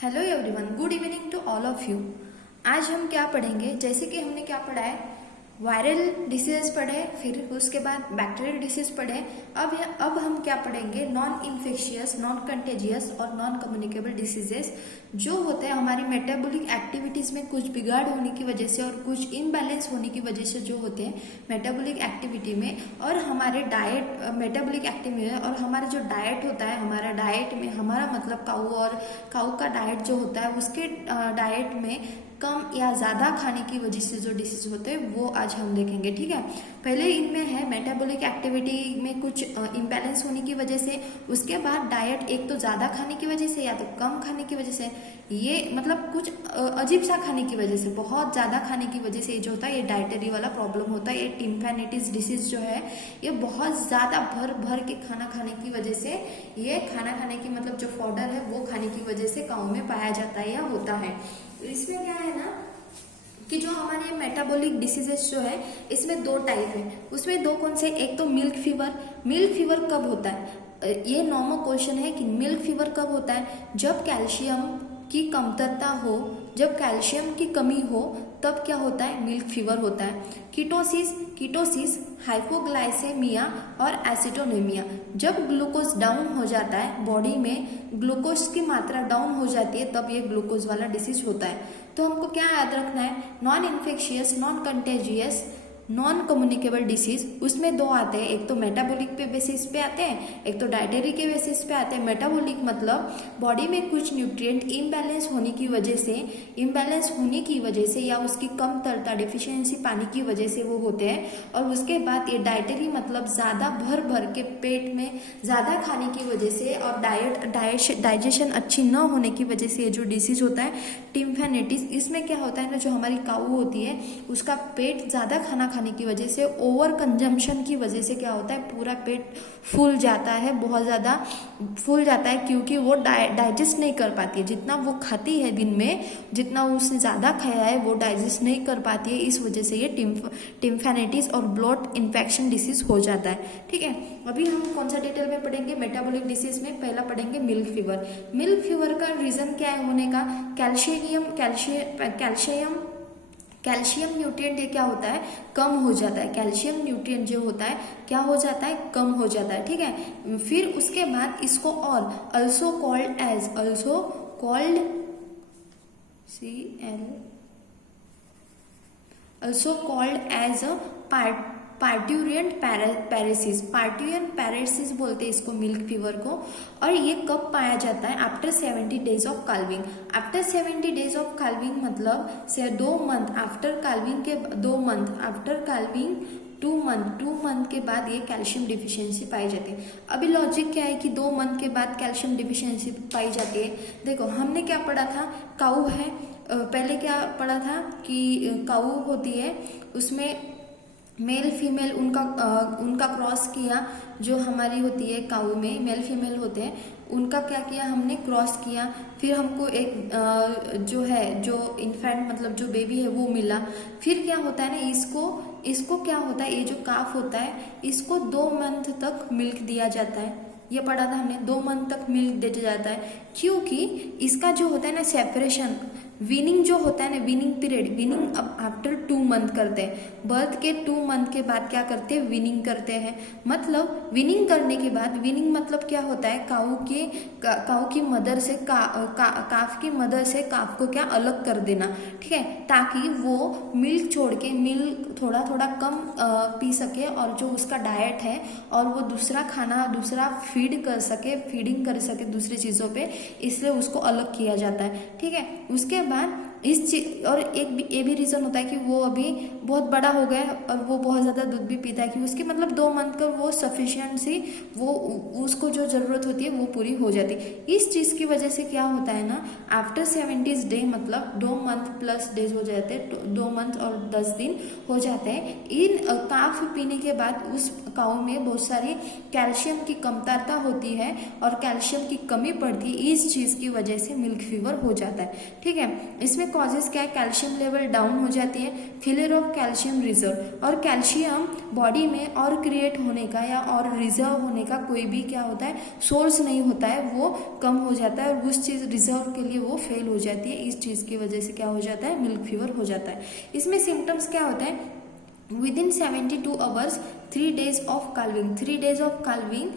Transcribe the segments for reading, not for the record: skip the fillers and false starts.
Hello everyone, good evening to all of you. आज हम क्या पढ़ेंगे, जैसे कि हमने क्या पढ़ा है, वायरल डिसीजेस पढ़े, फिर उसके बाद बैक्टीरियल डिसीज पढ़े। अब हम क्या पढ़ेंगे, नॉन इन्फेक्शियस, नॉन कंटेजियस और नॉन कम्युनिकेबल डिसीजेस जो होते हैं हमारी मेटाबॉलिक एक्टिविटीज में कुछ बिगाड़ होने की वजह से और कुछ इनबैलेंस होने की वजह से जो होते हैं मेटाबॉलिक एक्टिविटी में और हमारे डाइट मेटाबॉलिक एक्टिविटी में। और हमारा जो डाइट होता है, हमारा डाइट में हमारा मतलब काऊ का डाइट जो होता है उसके डाइट में कम या ज़्यादा खाने की वजह से जो डिसीज होते हैं वो आज हम देखेंगे। ठीक है, पहले इनमें है मेटाबॉलिक एक्टिविटी में कुछ इम्बैलेंस होने की वजह से, उसके बाद डाइट एक तो ज़्यादा खाने की वजह से या तो कम खाने की वजह से, ये मतलब कुछ अजीब सा खाने की वजह से, बहुत ज़्यादा खाने की वजह से ये जो होता है ये डाइटरी वाला प्रॉब्लम होता है। ये टिम्फेनिटिस डिसीज जो है ये बहुत ज़्यादा भर भर के खाना खाने की वजह से, ये खाना खाने की मतलब जो फॉडर है वो खाने की वजह से काऊ में पाया जाता है या होता है। तो इसमें क्या है ना कि जो हमारे मेटाबॉलिक डिसीजेस जो है इसमें दो टाइप है। उसमें दो कौन से, एक तो मिल्क फीवर। मिल्क फीवर कब होता है, ये नॉर्मल क्वेश्चन है कि मिल्क फीवर कब होता है, जब कैल्शियम की कमतरता हो, जब कैल्शियम की कमी हो तब क्या होता है, मिल्क फीवर होता है। कीटोसिस, हाइपोग्लाइसेमिया और एसिटोनेमिया, जब ग्लूकोज डाउन हो जाता है, बॉडी में ग्लूकोज की मात्रा डाउन हो जाती है तब ये ग्लूकोज वाला डिसीज होता है। तो हमको क्या याद रखना है, non infectious, non contagious, non communicable disease, उसमें दो आते हैं, एक तो मेटाबॉलिक पे बेसिस पे आते हैं, एक तो डाइटरी के बेसिस पे आते हैं। मेटाबॉलिक मतलब बॉडी में कुछ न्यूट्रिएंट इम्बैलेंस होने की वजह से या उसकी कमतरता डिफिशियंसी पानी की वजह से वो होते हैं। और उसके बाद ये डाइटरी मतलब ज़्यादा भर भर के पेट में ज़्यादा खाने की वजह से और डाइजेशन अच्छी न होने की वजह से ये जो डिसीज होता है टिम्फेनिटिस, इसमें क्या होता है ना, जो हमारी काऊ होती है उसका पेट ज़्यादा खाना खाने की वजह से, ओवर कंजम्पशन की वजह से क्या होता है, पूरा पेट फूल जाता है, बहुत ज़्यादा फूल जाता है, क्योंकि वो डाइजेस्ट नहीं कर पाती है। जितना वो खाती है दिन में, जितना उसने ज़्यादा खाया है वो डाइजेस्ट नहीं कर पाती है, इस वजह से ये टिम्फेनिटिस और ब्लड इन्फेक्शन डिसीज हो जाता है। ठीक है, अभी हम कौन सा डिटेल में पढ़ेंगे, मेटाबॉलिक डिसीज में पहला पढ़ेंगे मिल्क फीवर। मिल्क फीवर का रीज़न क्या है होने का, कैल्शियम न्यूट्रिएंट ये क्या होता है, कम हो जाता है। कैल्शियम न्यूट्रिएंट जो होता है क्या हो जाता है, कम हो जाता है। ठीक है, फिर उसके बाद इसको और also called as a parturient paresis बोलते हैं इसको, मिल्क फीवर को। और ये कब पाया जाता है, after 70 days of calving. After 70 days of calving मतलब से 2 मंथ आफ्टर काल्विंग के 2 मंथ आफ्टर काल्विंग 2 मंथ के बाद ये कैल्शियम डिफिशियंसी पाई जाती है। अभी लॉजिक क्या है कि 2 मंथ के बाद कैल्शियम डिफिशियंसी पाई जाती है। देखो हमने क्या पढ़ा था, काऊ है, पहले क्या पढ़ा था कि काऊ होती है, उसमें मेल फीमेल उनका क्रॉस किया, जो हमारी होती है काऊ में मेल फीमेल होते हैं, उनका क्या किया हमने, क्रॉस किया। फिर हमको एक जो इन्फेंट मतलब जो बेबी है वो मिला। फिर क्या होता है ना, इसको क्या होता है, ये जो काफ होता है इसको 2 मंथ तक मिल्क दिया जाता है। ये पढ़ा था हमने, 2 मंथ तक मिल्क दिया जाता है, क्योंकि इसका जो होता है ना सेपरेशन, वीनिंग जो होता है ना, वीनिंग पीरियड, वीनिंग अब आफ्टर 2 मंथ करते हैं। बर्थ के 2 मंथ के बाद क्या करते हैं, वीनिंग करते हैं। मतलब वीनिंग करने के बाद, वीनिंग मतलब क्या होता है, काऊ की मदर से काफ की मदर से काफ को क्या अलग कर देना। ठीक है, ताकि वो मिल्क छोड़ के मिल्क थोड़ा थोड़ा कम पी सके और जो उसका डाइट है और वो दूसरा फीडिंग कर सके दूसरी चीज़ों पे, इसलिए उसको अलग किया जाता है। ठीक है, उसके बाद और ये भी रीज़न होता है कि वो अभी बहुत बड़ा हो गया है और वो बहुत ज़्यादा दूध भी पीता है, कि उसकी मतलब 2 मंथ का वो सफिशिएंसी, वो उसको जो ज़रूरत होती है वो पूरी हो जाती है। इस चीज़ की वजह से क्या होता है ना, आफ्टर 70 डे मतलब 2 मंथ प्लस डेज हो जाते हैं, 2 मंथ और 10 दिन हो जाते हैं। इन काफ पीने के बाद उस काऊ में बहुत सारी कैल्शियम की कमतरता होती है और कैल्शियम की कमी पड़ती है, इस चीज़ की वजह से मिल्क फीवर हो जाता है। ठीक है, इसमें कॉजेज क्या है, कैल्शियम लेवल डाउन हो जाती है, फेलियर ऑफ कैल्शियम रिजर्व, और कैल्शियम बॉडी में और क्रिएट होने का या और रिजर्व होने का कोई भी क्या होता है सोर्स नहीं होता है, वो कम हो जाता है और उस चीज रिजर्व के लिए वो फेल हो जाती है। इस चीज की वजह से क्या हो जाता है, मिल्क फीवर हो जाता है। इसमें सिम्टम्स क्या होता है, within 72 hours 3 days of calving, 3 days of calving,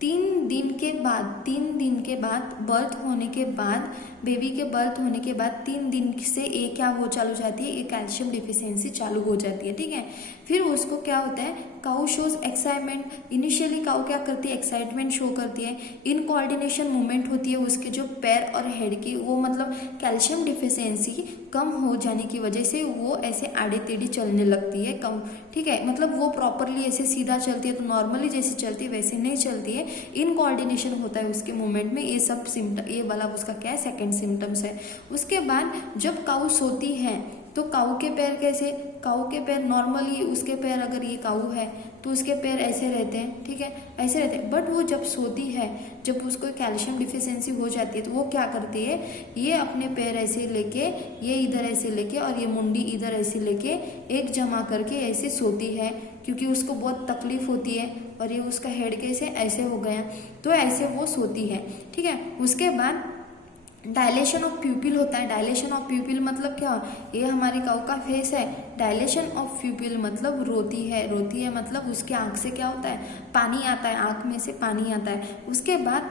3 दिन के बाद बर्थ होने के बाद, बेबी के बर्थ होने के बाद 3 दिन से ये क्या हो चालू जाती है, ये कैल्शियम डिफिशियंसी चालू हो जाती है। ठीक है, फिर उसको क्या होता है, cow shows excitement, initially cow क्या करती है, एक्साइटमेंट शो करती है, इन कोऑर्डिनेशन मूवमेंट होती है उसके जो पैर और हेड की, वो मतलब कैल्शियम डिफिशियंसी कम हो जाने की वजह से वो ऐसे आड़े टेढ़ी चलने लगती है काउ। ठीक है, मतलब वो प्रॉपरली ऐसे सीधा चलती है तो नॉर्मली जैसे चलती है वैसे नहीं चलती है, इन कोऑर्डिनेशन होता है उसके मूवमेंट में। ये सब सिम्टम, ये वाला उसका क्या है, सेकेंड सिम्टम्स है। उसके बाद जब काउ सोती है तो काऊ के पैर कैसे, काऊ के पैर नॉर्मली, उसके पैर अगर ये काऊ है तो उसके पैर ऐसे रहते हैं, ठीक है, ऐसे रहते हैं, बट वो जब सोती है, जब उसको कैल्शियम डिफिशियंसी हो जाती है तो वो क्या करती है, ये अपने पैर ऐसे लेके, ये इधर ऐसे लेके और ये मुंडी इधर ऐसे लेके एक जमा करके ऐसे सोती है, क्योंकि उसको बहुत तकलीफ होती है और ये उसका हेड कैसे ऐसे हो गया, तो ऐसे वो सोती है। ठीक है, उसके बाद डायलेशन ऑफ प्यूपिल होता है। डायलेशन ऑफ प्यूपिल मतलब क्या, ये हमारी काऊ का फेस है, डायलेशन ऑफ प्यूपिल मतलब रोती है, रोती है मतलब उसके आंख से क्या होता है, पानी आता है, आंख में से पानी आता है। उसके बाद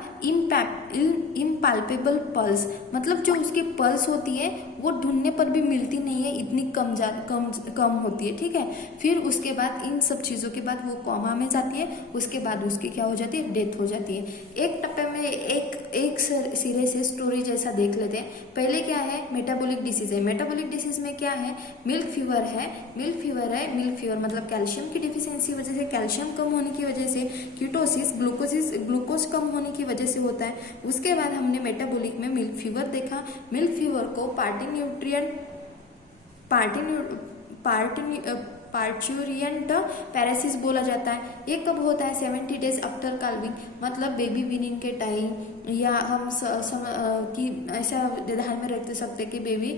इम्पाल्पेबल पल्स, मतलब जो उसकी पल्स होती है वो ढूंढने पर भी मिलती नहीं है, इतनी कम होती है। ठीक है, फिर उसके बाद इन सब चीज़ों के बाद वो कोमा में जाती है, उसके बाद उसकी क्या हो जाती है, डेथ हो जाती है। एक टप्पे में एक सिरे से स्टोरी जैसा देख लेते हैं। पहले क्या है, मेटाबॉलिक डिसीज है। मेटाबॉलिक डिसीज में क्या है, मिल्क फीवर है, मिल्क फीवर मतलब कैल्शियम की डिफिशियंसी वजह से, कैल्शियम कम होने की वजह से, कीटोसिस ग्लूकोज कम होने की वजह से होता है। उसके बाद हमने मेटाबॉलिक में मिल्क फीवर देखा। मिल्क फीवर को पार्ट्यूरियंट पैरासिस बोला जाता है। ये कब होता है, 70 days आफ्टर काल्विंग, मतलब बेबी विनिंग के टाइम, या हम कि ऐसा ध्यान में रख सकते कि बेबी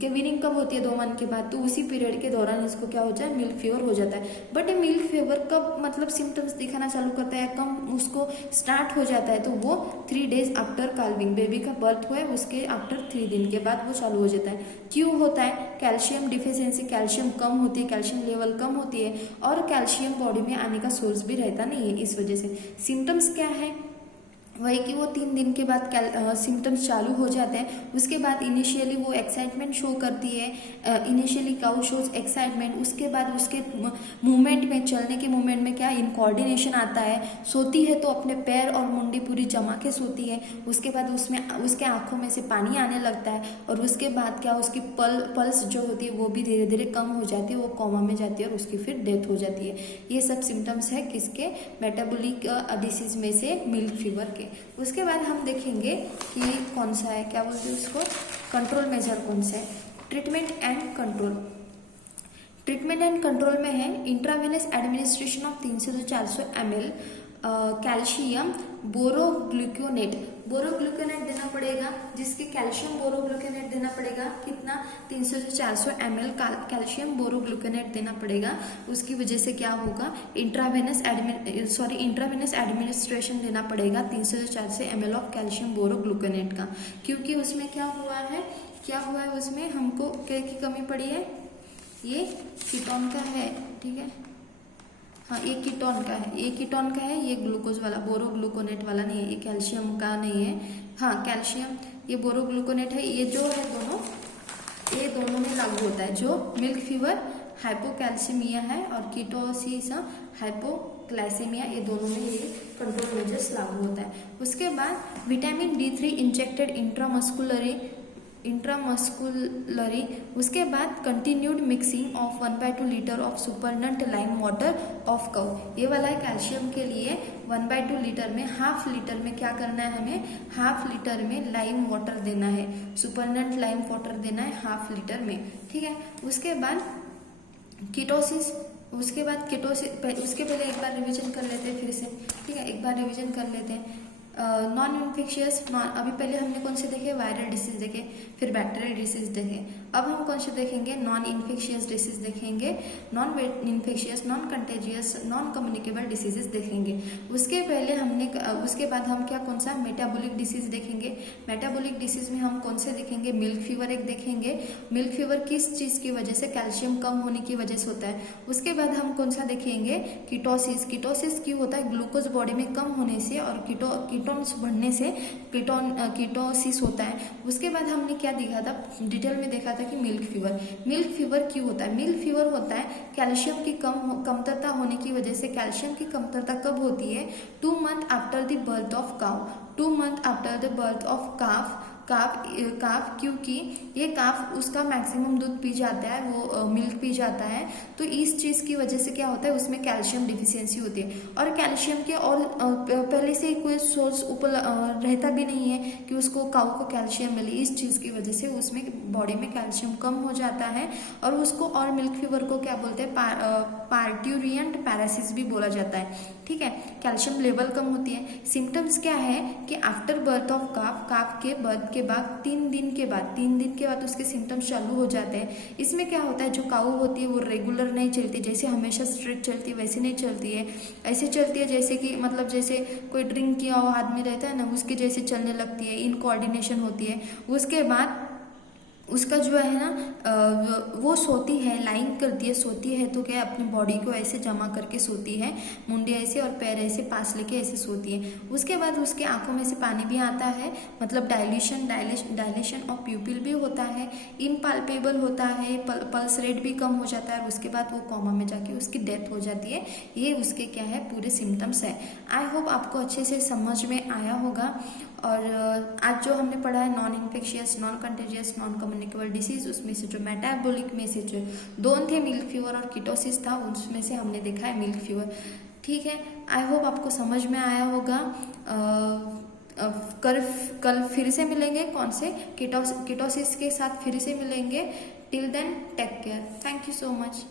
के विनिंग कब होती है, 2 मंथ के बाद, तो उसी पीरियड के दौरान इसको क्या हो जाए, मिल्क फीवर हो जाता है। बट ये मिल्क फीवर कब मतलब सिम्टम्स दिखाना चालू करता है, कब उसको स्टार्ट हो जाता है, तो वो 3 days आफ्टर काल्विंग, बेबी का बर्थ हुआ है उसके आफ्टर 3 दिन के बाद वो चालू हो जाता है। क्यों होता है, कैल्शियम डिफिशियंसी, कैल्शियम कम होती है, कैल्शियम लेवल कम होती है और कैल्शियम बॉडी में आने का सोर्स भी रहता नहीं है, इस वजह से। सिम्टम्स क्या है, वही कि वो 3 दिन के बाद सिम्टम्स चालू हो जाते हैं। उसके बाद इनिशियली वो एक्साइटमेंट शो करती है, इनिशियली काउ शोज एक्साइटमेंट, उसके बाद उसके मूवमेंट में, चलने के मूवमेंट में क्या इनकोऑर्डिनेशन आता है, सोती है तो अपने पैर और मुंडी पूरी जमा के सोती है, उसके बाद उसमें उसके आंखों में से पानी आने लगता है और उसके बाद क्या उसकी पल्स जो होती है वो भी धीरे धीरे कम हो जाती है, वो कोमा में जाती है और उसकी फिर डेथ हो जाती है। ये सब सिम्टम्स है किसके, मेटाबॉलिक डिसीज में से मिल्क फीवर के। उसके बाद हम देखेंगे कि कौन सा है, क्या बोलते हैं उसको, कंट्रोल मेजर कौन सा है, treatment and control. Treatment and control में है इंट्रावेनस एडमिनिस्ट्रेशन ऑफ 300 से 400 ml कैल्शियम बोरोग्लूकोनेट देना पड़ेगा, जिसके कैल्शियम बोरोग्लूकोनेट देना पड़ेगा कितना, 300 से 400 ml कैल्शियम बोरोग्लूकोनेट देना पड़ेगा। उसकी वजह से क्या होगा, इंट्रावेनस एडमिनिस्ट्रेशन देना पड़ेगा 300 से 400 ml ऑफ कैल्शियम बोरोग्लूकोनेट का, क्योंकि उसमें क्या हुआ है उसमें हमको क्या की कमी पड़ी है, ये कीटोन का है, ठीक है, हाँ ये कीटोन का है, ये ग्लूकोज वाला, बोरोग्लूकोनेट वाला नहीं है, ये कैल्शियम का नहीं है, हाँ कैल्शियम, ये बोरोग्लूकोनेट है, ये जो है ये दोनों में लागू होता है, जो मिल्क फीवर हाइपोकैल्सीमिया है और कीटोसिस हाइपोग्लाइसेमिया, ये दोनों में ये कंट्रोल मेजर्स लागू होता है। उसके बाद विटामिन D3 इंजेक्टेड इंट्रामस्कुलरी, उसके बाद continued mixing of 1/2 litre of supernatant lime water of cow, ये वाला है कैल्शियम के लिए। 1/2 लीटर में हाफ लीटर में क्या करना है, हमें हाफ लीटर में लाइम वाटर देना है, सुपरनेंट लाइम वाटर देना है हाफ लीटर में, ठीक है। उसके बाद कीटोसिस, उसके पहले एक बार रिवीजन कर लेते हैं फिर से, ठीक है, एक बार रिवीजन कर लेते हैं। नॉन इन्फेक्शियस, अभी पहले हमने कौन से देखे, वायरल डिसीज देखे, फिर बैक्टीरियल डिसीज देखे। अब हम कौन से देखेंगे, नॉन इन्फेक्शियस डिसीज देखेंगे, non infectious, non contagious, non communicable diseases देखेंगे। उसके पहले उसके बाद हम क्या, कौन सा, मेटाबॉलिक डिसीज देखेंगे। मेटाबॉलिक डिसीज में हम कौन से देखेंगे, मिल्क फीवर एक देखेंगे। मिल्क फीवर किस चीज की वजह से, कैल्शियम कम होने की वजह से होता है। उसके बाद हम कौन सा देखेंगे, कीटोसिस। कीटोसिस क्यों होता है, ग्लूकोज बॉडी में कम होने से और कीटोन्स बढ़ने से कीटोसिस होता है। उसके बाद हमने क्या देखा था, डिटेल में देखा था कि मिल्क फीवर। मिल्क फीवर क्यों होता है, मिल्क फीवर होता है कैल्शियम की कमतरता होने की वजह से। कैल्शियम की कमतरता कब होती है, 2 month after the birth of cow, 2 month after the birth of calf. क्योंकि ये काफ उसका मैक्सिमम दूध पी जाता है, वो मिल्क पी जाता है, तो इस चीज़ की वजह से क्या होता है, उसमें कैल्शियम डिफिशियंसी होती है। और कैल्शियम के और पहले से ही कोई सोर्स रहता भी नहीं है कि उसको काऊ को कैल्शियम मिले। इस चीज़ की वजह से उसमें बॉडी में कैल्शियम कम हो जाता है और उसको, और मिल्क फीवर को क्या बोलते हैं, पार्ट्यूरियंट पैरासिस भी बोला जाता है। ठीक है, कैल्शियम लेवल कम होती है। सिम्टम्स क्या है कि आफ्टर बर्थ ऑफ काफ के बर्थ के बाद 3 दिन के बाद उसके सिम्टम्स चालू हो जाते हैं। इसमें क्या होता है, जो काऊ होती है वो रेगुलर नहीं चलती, जैसे हमेशा स्ट्रेट चलती है वैसे नहीं चलती है, ऐसे चलती है जैसे कि, मतलब जैसे कोई ड्रिंक किया हुआ आदमी रहता है ना, उसके जैसे चलने लगती है, इनकोऑर्डिनेशन होती है। उसके बाद उसका जो है ना, वो सोती है, लाइंग करती है, सोती है तो क्या, अपनी बॉडी को ऐसे जमा करके सोती है, मुंडी ऐसे और पैर ऐसे पास लेके ऐसे सोती है। उसके बाद उसके आंखों में से पानी भी आता है, मतलब डायलेशन ऑफ प्यूपिल भी होता है, इम्पाल्पेबल होता है, पल्स रेट भी कम हो जाता है और उसके बाद वो कोमा में जाके उसकी डेथ हो जाती है। ये उसके क्या है, पूरे सिम्टम्स है। आई होप आपको अच्छे से समझ में आया होगा। और आज जो हमने पढ़ा है, non infectious, non contagious, non communicable disease, उसमें से जो मेटाबॉलिक में से जो 2 थे, मिल्क फीवर और कीटोसिस था, उसमें से हमने देखा है मिल्क फीवर। ठीक है, आई होप आपको समझ में आया होगा। कल फिर से मिलेंगे, कौन से, कीटोसिस के साथ फिर से मिलेंगे। Till then take care, thank you so much.